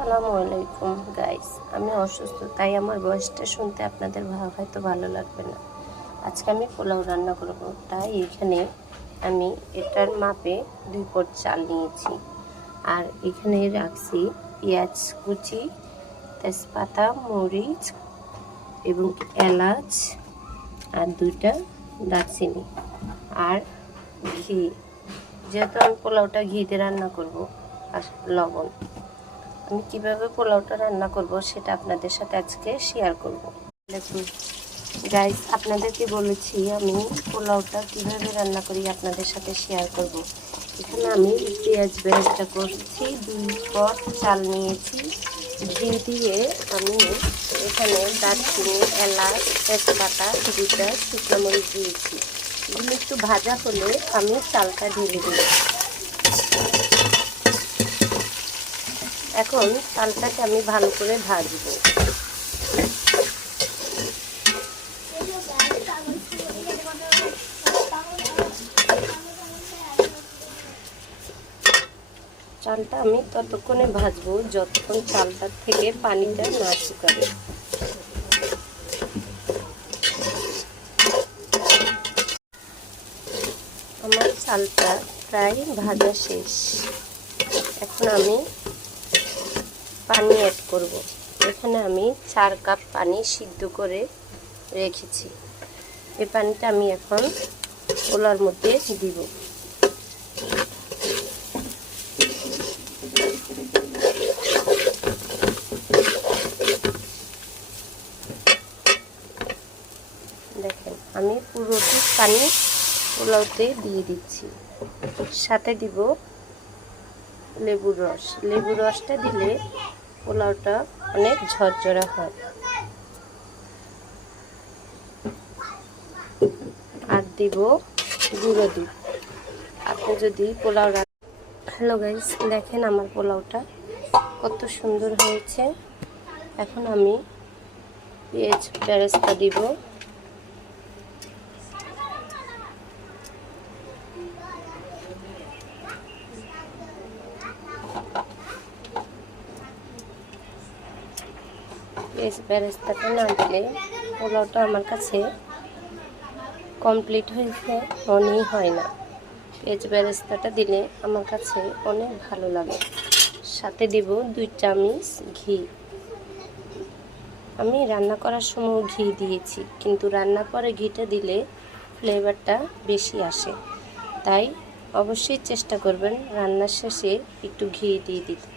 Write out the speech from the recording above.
আসসালামু আলাইকুম গাইস। আমি অসুস্থ, তাই আমার ভয়েসটা শুনতে আপনাদের হয়তো ভালো লাগবে না। আজকে আমি পোলাও রান্না করব, তাই এখানে আমি এটার মাপে 2 পট চাল নিয়েছি। আর এখানে রাখছি পেঁয়াজ কুচি, তেজপাতা, মরিচ এবং এলাচ আর 2টা দারচিনি আর ঘি। যেহেতু আমি পোলাওটা ঘিতে রান্না করব, আর লবণ। আমি কীভাবে পোলাওটা রান্না করব সেটা আপনাদের সাথে আজকে শেয়ার করব। দেখুন গাইস, আপনাদেরকে বলেছি আমি পোলাওটা কীভাবে রান্না করি আপনাদের সাথে শেয়ার করব। এখানে আমি পেঁয়াজ বেরেস্তা করছি, 2 পট চাল নিয়েছি। ঘি দিয়ে আমি এখানে দারচিনি, এলাচ, তেজপাতা, 2টা শুকনো মরিচ দিয়েছি। এগুলো একটু ভাজা হলে আমি চালটা ঢেলে দিই। এখন চালটাকে আমি ভালো করে ভাজবো। চালটা আমি ততক্ষণে ভাজবো যতক্ষণ চালটার থেকে পানিটা না শুকাবে। আমার চালটা প্রায় ভাজা শেষ। এখন আমি পানি অ্যাড করব। এখানে আমি 4 কাপ পানি সিদ্ধ করে রেখেছি। এই পানিটা আমি এখন পোলাওর মধ্যে দিব। দেখেন আমি পুরোটি পানি পোলাওতে দিয়ে দিচ্ছি। সাথে দিব লেবুর রস। লেবুর রসটা দিলে পোলাওটা অনেক ঝরঝরা হয়। আর দিব গুঁড়ো দুধ। আপনি যদি পোলাও হ্যালো গাইস, দেখেন আমার পোলাওটা কত সুন্দর হয়েছে। এখন আমি পেঁয়াজ বেরেস্তা দিব। পেঁয়াজ বেরেস্তাটা না দিলে পোলাওটা আমার কাছে কমপ্লিট হয়েছে মনেই হয় না। পেঁয়াজ বেরেস্তাটা দিলে আমার কাছে অনেক ভালো লাগে। সাথে দিব 2 চামচ ঘি। আমি রান্না করার সময় ঘি দিয়েছি, কিন্তু রান্নার পরে ঘিটা দিলে ফ্লেভারটা বেশি আসে। তাই অবশ্যই চেষ্টা করবেন রান্নার শেষে একটু ঘি দিয়ে দিতে।